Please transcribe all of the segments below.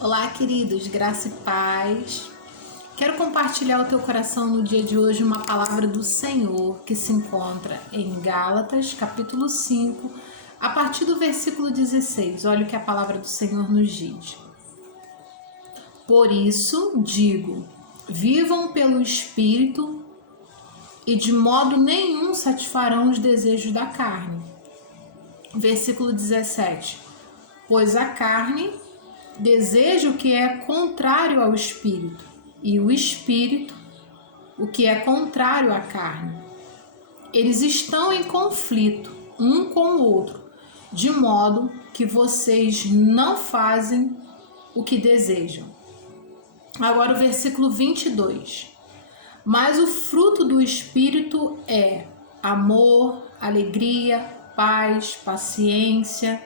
Olá, queridos, graça e paz. Quero compartilhar ao teu coração no dia de hoje uma palavra do Senhor que se encontra em Gálatas, capítulo 5, a partir do versículo 16. Olha o que a palavra do Senhor nos diz. Por isso digo, vivam pelo Espírito e de modo nenhum satisfarão os desejos da carne. Versículo 17. Pois a carne deseja o que é contrário ao Espírito, e o Espírito o que é contrário à carne. Eles estão em conflito um com o outro, de modo que vocês não fazem o que desejam. Agora o versículo 22. Mas o fruto do Espírito é amor, alegria, paz, paciência,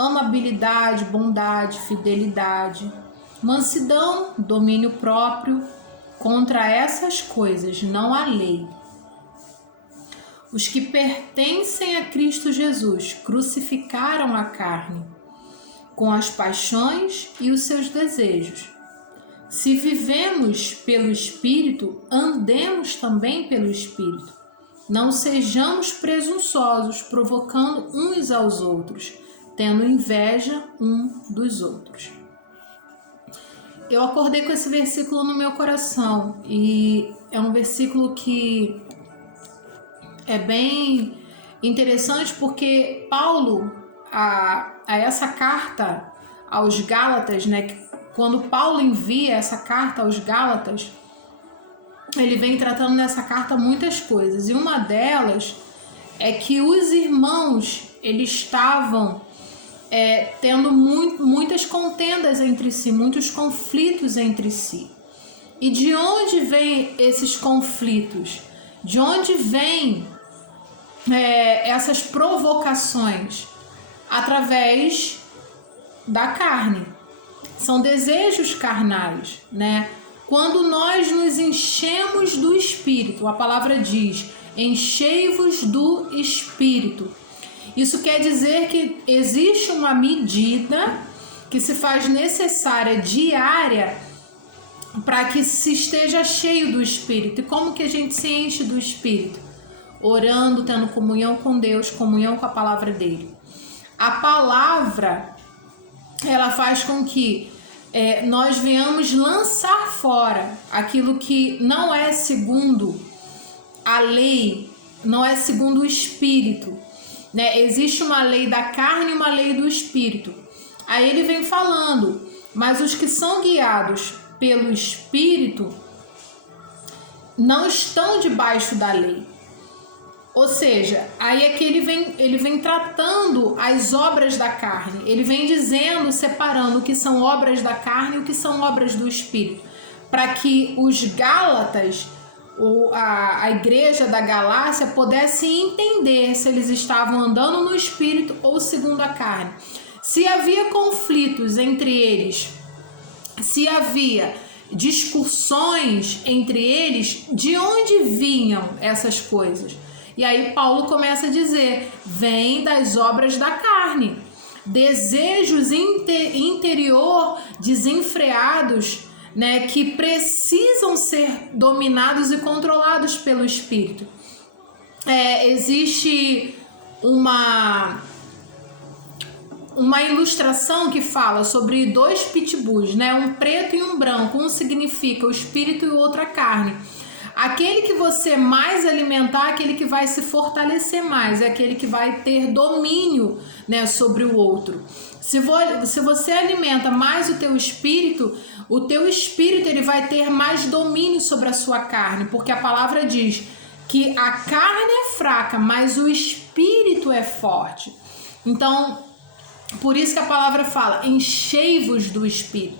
amabilidade, bondade, fidelidade, mansidão, domínio próprio. Contra essas coisas não há lei. Os que pertencem a Cristo Jesus crucificaram a carne, com as paixões e os seus desejos. Se vivemos pelo Espírito, andemos também pelo Espírito. Não sejamos presunçosos, provocando uns aos outros, tendo inveja um dos outros. Eu acordei com esse versículo no meu coração e é um versículo que é bem interessante porque Paulo, a essa carta aos Gálatas, né, quando Paulo envia essa carta aos Gálatas, ele vem tratando nessa carta muitas coisas, e uma delas é que os irmãos, eles estavam tendo muitas contendas entre si, muitos conflitos entre si. E de onde vêm esses conflitos? De onde vêm essas provocações? Através da carne. São desejos carnais, né? Quando nós nos enchemos do Espírito, a palavra diz, enchei-vos do Espírito. Isso quer dizer que existe uma medida que se faz necessária diária para que se esteja cheio do Espírito. E como que a gente se enche do Espírito? Orando, tendo comunhão com Deus, comunhão com a palavra dele. A palavra, ela faz com que nós venhamos lançar fora aquilo que não é segundo a lei, não é segundo o Espírito. Né? Existe uma lei da carne e uma lei do Espírito. Aí ele vem falando, mas os que são guiados pelo Espírito não estão debaixo da lei. Ou seja, aí é que ele vem tratando as obras da carne. Ele vem dizendo, separando o que são obras da carne e o que são obras do Espírito. Para que os Gálatas, a igreja da Galácia, pudesse entender se eles estavam andando no Espírito ou segundo a carne. Se havia conflitos entre eles, se havia discussões entre eles, de onde vinham essas coisas? E aí Paulo começa a dizer, vem das obras da carne, desejos interior desenfreados, né, que precisam ser dominados e controlados pelo Espírito. Existe uma ilustração que fala sobre dois pitbulls, né, um preto e um branco. Um significa o espírito e o outro a carne. Aquele que você mais alimentar, aquele que vai se fortalecer mais, é aquele que vai ter domínio, né, sobre o outro. Se você alimenta mais o teu espírito ele vai ter mais domínio sobre a sua carne, porque a palavra diz que a carne é fraca, mas o espírito é forte. Então, por isso que a palavra fala, enchei-vos do Espírito,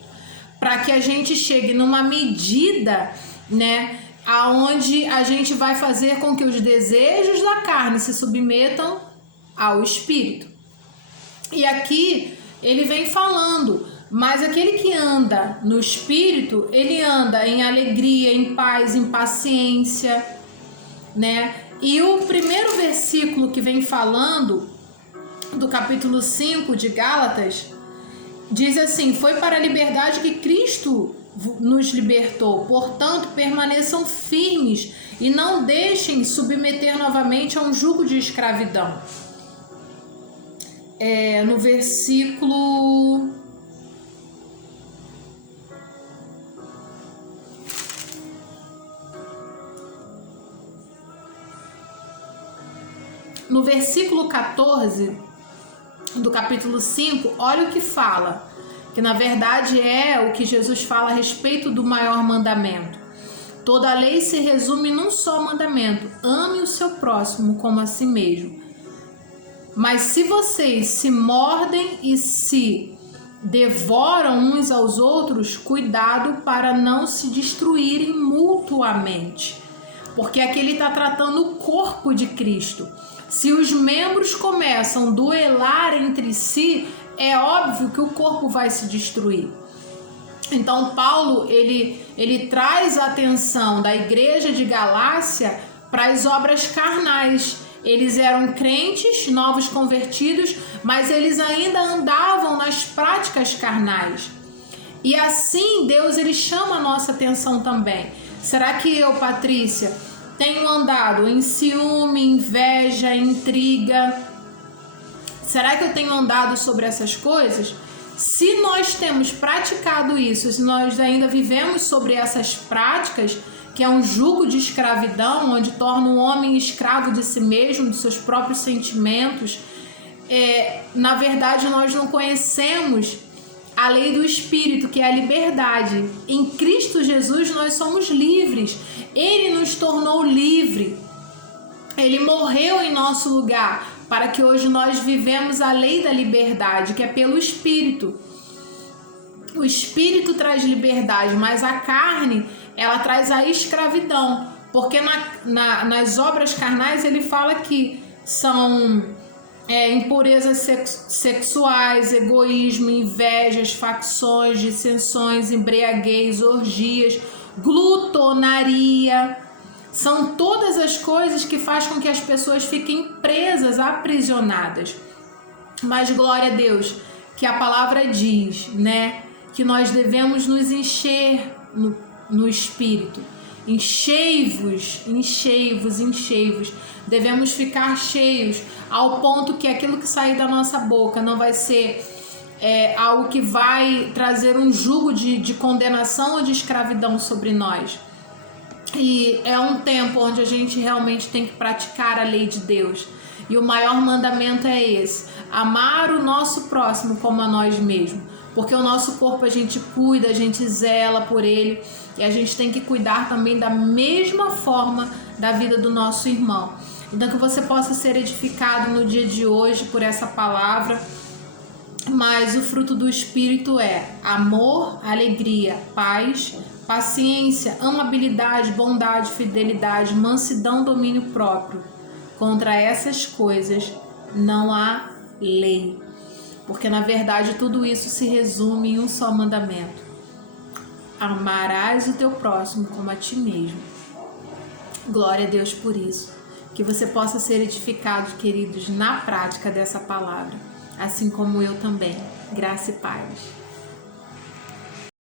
para que a gente chegue numa medida, né, aonde a gente vai fazer com que os desejos da carne se submetam ao Espírito. E aqui ele vem falando, mas aquele que anda no Espírito, ele anda em alegria, em paz, em paciência, né? E o primeiro versículo que vem falando do capítulo 5 de Gálatas, Diz assim: foi para a liberdade que Cristo nos libertou, portanto, permaneçam firmes e não deixem submeter novamente a um jugo de escravidão. No versículo... No versículo 14 do capítulo 5, olha o que fala, que na verdade é o que Jesus fala a respeito do maior mandamento. Toda a lei se resume num só mandamento: ame o seu próximo como a si mesmo. Mas se vocês se mordem e se devoram uns aos outros, cuidado para não se destruírem mutuamente. Porque aqui ele está tratando o corpo de Cristo. Se os membros começam a duelar entre si, é óbvio que o corpo vai se destruir. Então Paulo, ele traz a atenção da igreja de Galácia para as obras carnais. Eles eram crentes, novos convertidos, mas eles ainda andavam nas práticas carnais. E assim Deus ele chama a nossa atenção também. Será que eu, Patrícia, tenho andado em ciúme, inveja, intriga? Será que eu tenho andado sobre essas coisas? Se nós temos praticado isso, se nós ainda vivemos sobre essas práticas, que é um jugo de escravidão, onde torna o homem escravo de si mesmo, dos seus próprios sentimentos, na verdade nós não conhecemos a lei do Espírito, que é a liberdade. Em Cristo Jesus nós somos livres. Ele nos tornou livre. Ele morreu em nosso lugar para que hoje nós vivemos a lei da liberdade, que é pelo Espírito. O Espírito traz liberdade, mas a carne, ela traz a escravidão. Porque nas obras carnais ele fala que são impurezas sexuais, egoísmo, invejas, facções, dissensões, embriaguez, orgias, glutonaria. São todas as coisas que fazem com que as pessoas fiquem presas, aprisionadas. Mas glória a Deus, que a palavra diz, né, que nós devemos nos encher no Espírito. Enchei-vos, enchei-vos, enchei-vos. Devemos ficar cheios ao ponto que aquilo que sair da nossa boca não vai ser algo que vai trazer um jugo de condenação ou de escravidão sobre nós. E é um tempo onde a gente realmente tem que praticar a lei de Deus. E o maior mandamento é esse: amar o nosso próximo como a nós mesmos. Porque o nosso corpo a gente cuida, a gente zela por ele. E a gente tem que cuidar também da mesma forma da vida do nosso irmão. Então que você possa ser edificado no dia de hoje por essa palavra. Mas o fruto do Espírito é amor, alegria, paz, paciência, amabilidade, bondade, fidelidade, mansidão, domínio próprio. Contra essas coisas não há lei. Porque na verdade tudo isso se resume em um só mandamento: amarás o teu próximo como a ti mesmo. Glória a Deus por isso. Que você possa ser edificado, queridos, na prática dessa palavra, assim como eu também. Graça e paz.